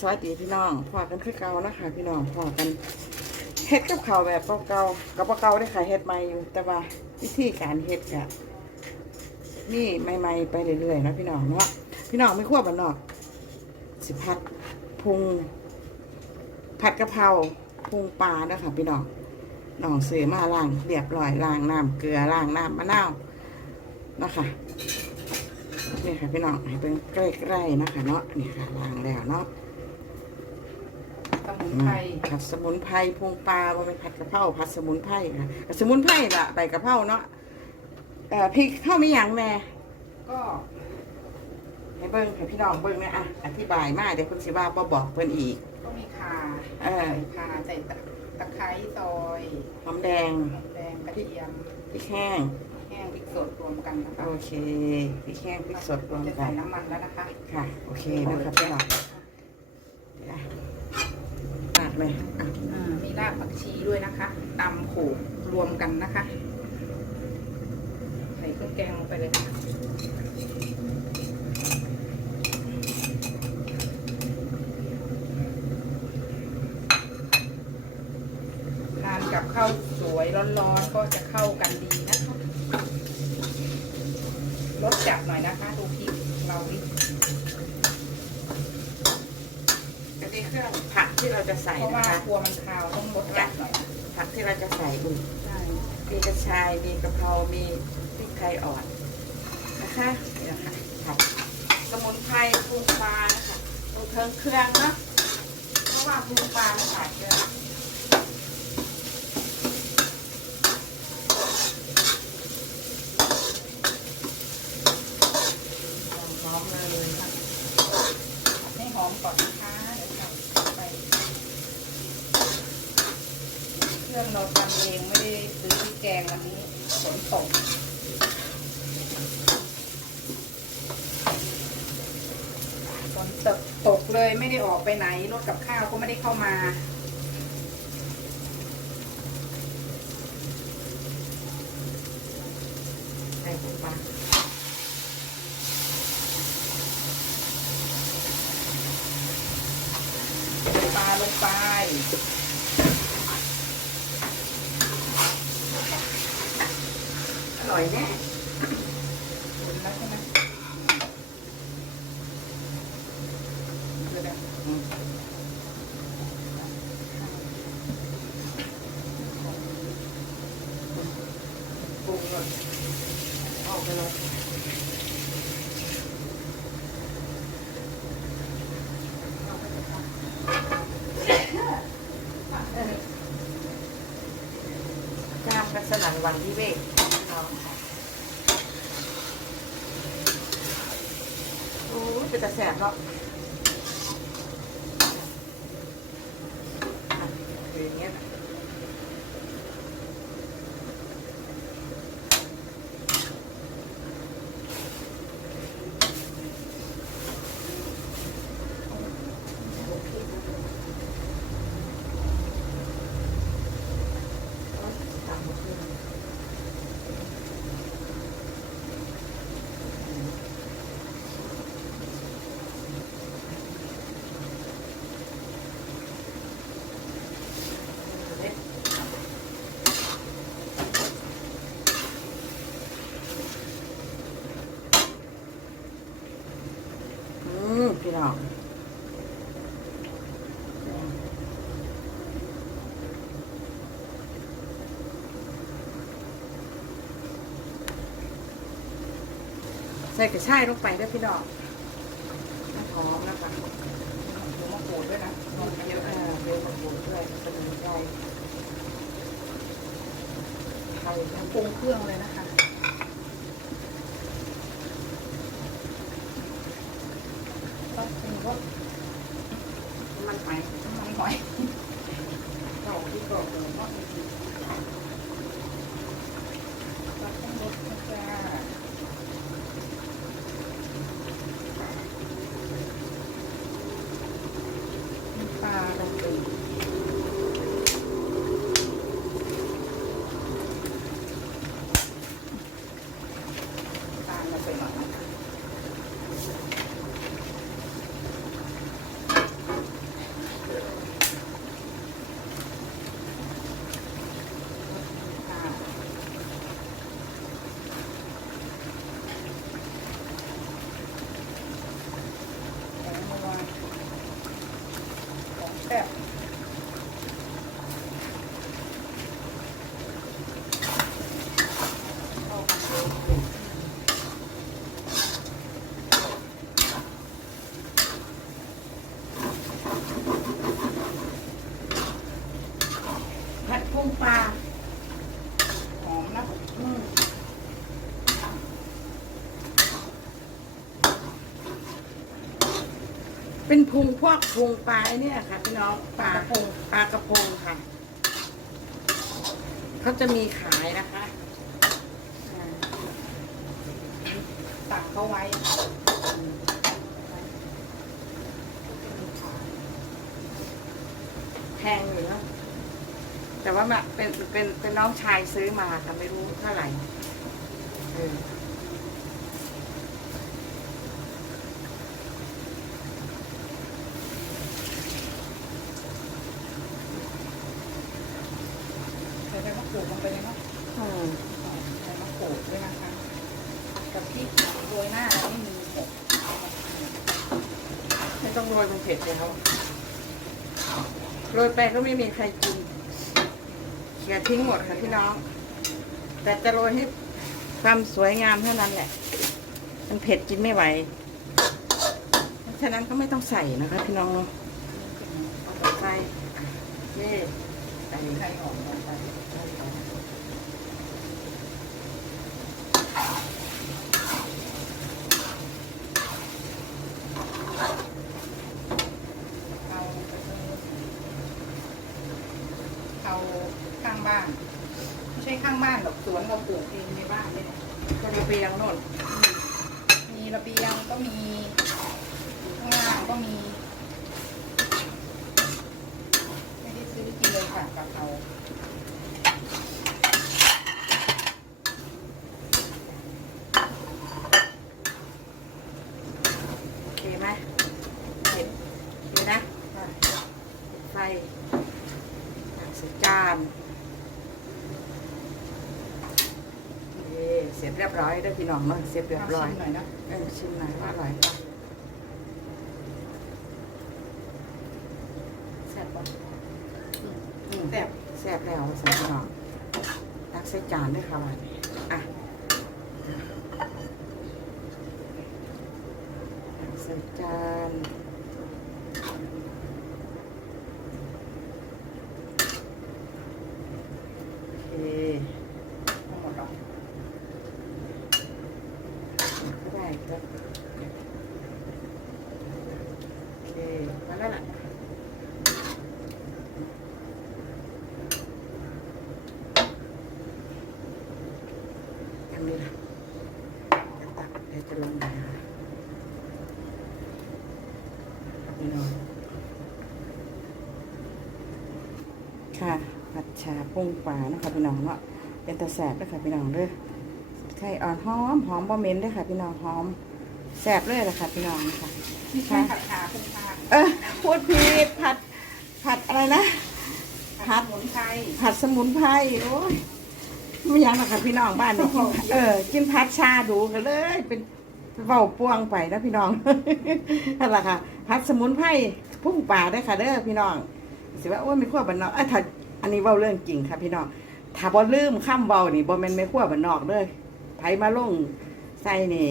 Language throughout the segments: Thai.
สวัสดีพี่น้องพอกันคือเก่านะคะพี่น้องพอกันเฮ็ดกับข้าวแบบเก่าๆกับเก่าได้ค่ะเฮ็ดใหม่อยู่ แต่ว่าวิธีการเฮ็ดกะนี่ใหม่ๆไปเรื่อยๆนะพี่น้องเนาะพี่น้องไม่ขั้วบ้านนอกสิพัดพุงผัดกะเพราพุงปลาเด้อค่ะพี่น้องน้องซื้อมาล้างเรียบร้อยล้างน้ำเกลือล้างน้ำมะนาวนะคะนี่ค่ะพี่น้องให้เป็นใกล้ๆนะคะเนาะนี่ค่ะล้างแล้วเนาะ สมุนไพรผัดสมุนไพรพุงปลาบ่เป็นผัดกะเพราผัดสมุนไพรค่ะกับสมุนไพรล่ะใบกะเพราเนาะเอ่อพริกเข้าไม่ยั้งแม่ ก็ให้เบิ้งให้พี่น้องเบิ้งนะอะอธิบายมาเดี๋ยวคุณสิว่าบ่บอกเพิ่นอีก ก็มีข่าเออ ใส่ข่าใส่ตะตะไคร้ซอยหอมแดงหอมแดงกระเทียมพริกแห้งแห้งพริกสดรวมกันนะคะโอเคพริกแห้งพริกสดรวมจะกัใส่นน้ำมันแล้วนะคะ ค่ะ โอเคนะครับพี่น้องอะตัด เลยอะอ่ามีรากผักชีด้วยนะคะตำโขลกรวมกันนะคะ ใส่เครื่องแกงลงไปเลยค่ะทานกับข้าวสวยร้อนๆก็จะเข้ากันดีนะคะรสจัดหน่อยนะคะดูพริกเราดิอันนี้ เครื่องผักที่เราจะใส่เพราะนะว่าคะกลัวมันคาวต้องรสจัดหน่อยนะผักที่เราจะใส่อุ่นใช่มีกระชายมีกะเพรา มีพริกไทยอ่อนนะคะนี่นะคะผัดสมุนไพรปรุงปลานะคะปรุงเครื่องเครื่องเนาะเพราะว่าปรุงปลามันขาดเยอะหอมๆเลยค่ะ ให้หอมก่อนนะคะเดี๋ยวใส่ไป เครื่องเราทำเองไม่ได้ซื้อแกงวันนี้ฝนตกฝนตกตกเลยไม่ได้ออกไปไหนรถกับข้าวก็ไม่ได้เข้ามาใส่ปลาปลาลงไป ร่อยแน่ฝนแล้วใช่ไหมเดี๋ยวนะอืมปรุงเลยเอาไปเลยกล้ามกันสนั่นหวันที่เวกน้ องค่ะโอ้ยเป็นตาแสบเนาะอะคืออย่างเงี้ยนะโอ๊ยตามมาขึ้นอืม พี่น้องใส่กระชายลงไปด้วยพี่น้องน้ำหอมนะคะหมูมะกรูดด้วยนะนอนเยอะอะๆอ่าเบลมะกรูดด้วยสมุนไพรไทยยังปรุงเครื่องเลยนะ เป็นพุงพวกพุงปลาเนี่ยค่ะพี่น้องปลาพงปลากระพงค่ะเขาจะมีขายนะคะตักเขาไว้แพงอยู่เนะแต่ว่ามาเป็นเป็นเป็นน้องชายซื้อมาแต่ไม่รู้เท่าไหร่เออ ใส่ใบมะกรูดลงไปเลยเนาะ อืม ใส่มะกรูดด้วยนะคะ กับพริกโรยหน้าไม่มีหก ไม่ต้อง โรยมันเผ็ดเลยเขาโรยไปก็ไม่มีใครกินเขียทิ้งหมดค่ะพี่น้อง แต่จะโรยให้ความสวยงามเท่านั้นแหละ มันเผ็ดกินไม่ไหวเพราะฉะนั้นก็ไม่ต้องใส่นะคะพี่น้องเนาะใส่นี่ใส่ใครออกมาไปเอา เอาข้างบ้าน ไม่ใช่ข้างบ้านหรอกสวนเราปลูกเองในบ้านเนี่ยก็ระเบียงโน่นมีระเบียงก็มีอยู่ข้างล่างก็มี ไม่ได้ซื้อกินเลยค่ะกับเพรา โอเคไหมเผ็ดโอเคนะ ค่ะ ไฟตักใส่จานเย้เสร็จเรีย บร้อยเด้อพี่น้องเนาะเสร็จเรียบร้อยชิมหน่อยนะเออชิมหน่อยว่าอร่อยปะแซ่บปะอืมแซ่บแซ่บแล้วใส่พี่น้องตักใส่จานด้วยค่ะวันนี้อะตักใส่จานโอเค ทั้งหมดหรอก ก็ได้ครับโอเคมาแล้วล่ะ ยังมีล่ะจะตักเดี๋ยวจะลงไหนค่ะนี่เนาะค่ะผัดชาปุ้งปลานะคะพี่น้องเนาะเป็นตะแสบด้วยค่ะพี่น้องเด้อไข่อ่อนหอมหอมบะเหม็นด้วยค่ะพี่น้องหอมแสบเลยแหละค่ะพี่น้องค่ะไม่ใช่ผัดชาคุณชาเออพูดผิดผัดผัดอะไรนะผัดสมุนไพรผัดสมุนไพรโอ้ย ไม่ยังหรอกค่ะพี่น้องบ้านนี่กินเออ กินผัดชาดูกันเลย เป็นเบาป่วงไปนะพี่น้องนั่นแหละค่ะผัดสมุนไพรพุ่งป่าได้ค่ะเด้อพี่น้องสิว่าโอ้ยไม่ขั้วบันนอกเอ้ยถ้าอันนี้เว้าเรื่องจริงค่ะพี่น้องถ้าบ่ลืมข้ามเว้านี่บ่แมนไม่ขั้วบันนอกเด้อไผมาลงใส่นี่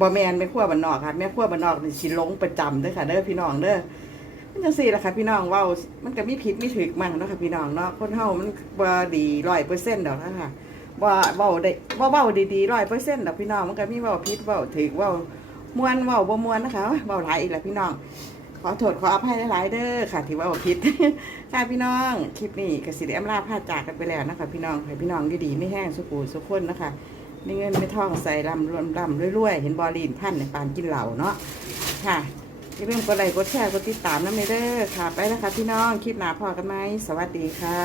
บ่แมนไม่ขั้วบันนอกค่ะแม่ขั้วบันนอกนี่สิลงประจำเด้อค่ะเด้อพี่น้องเด้อ มันจังซี่ละค่ะพี่น้องเว้ามันก็มีผิดมีถูกมั่งเนาะค่ะพี่น้องเนาะคนเฮามันบ่ดี100%ดอกนะคะว่าเว้าได้ว่าเว้าดีๆ100%ดอกพี่น้องมันก็มีเว้าผิดเว้าถูกเว้าม่วนเว้าบ่ม่วนนะคะเว้าหลายอีกแล้วพี่น้อง ขอโทษขออภัยหลายๆเด้อค่ะ ที่เว้าผิดค่ะพี่น้องคลิปนี้ก็สิได้อำลาพาจากกันไปแล้วนะคะพี่น้องให้พี่น้องดีไม่แห้งสุกูสุกคนนะคะมีเงินไม่ท่องใส่ลำรวมลำรวยๆเห็นบอลีนพันในปานกินเหล่าเนาะค่ะ อย่าลืมกดไลค์กดแชร์กดติดตามน้ำเด้อค่ะ ไปแล้วค่ะพี่น้องคลิปหนาพอกันไหมสวัสดีค่ะ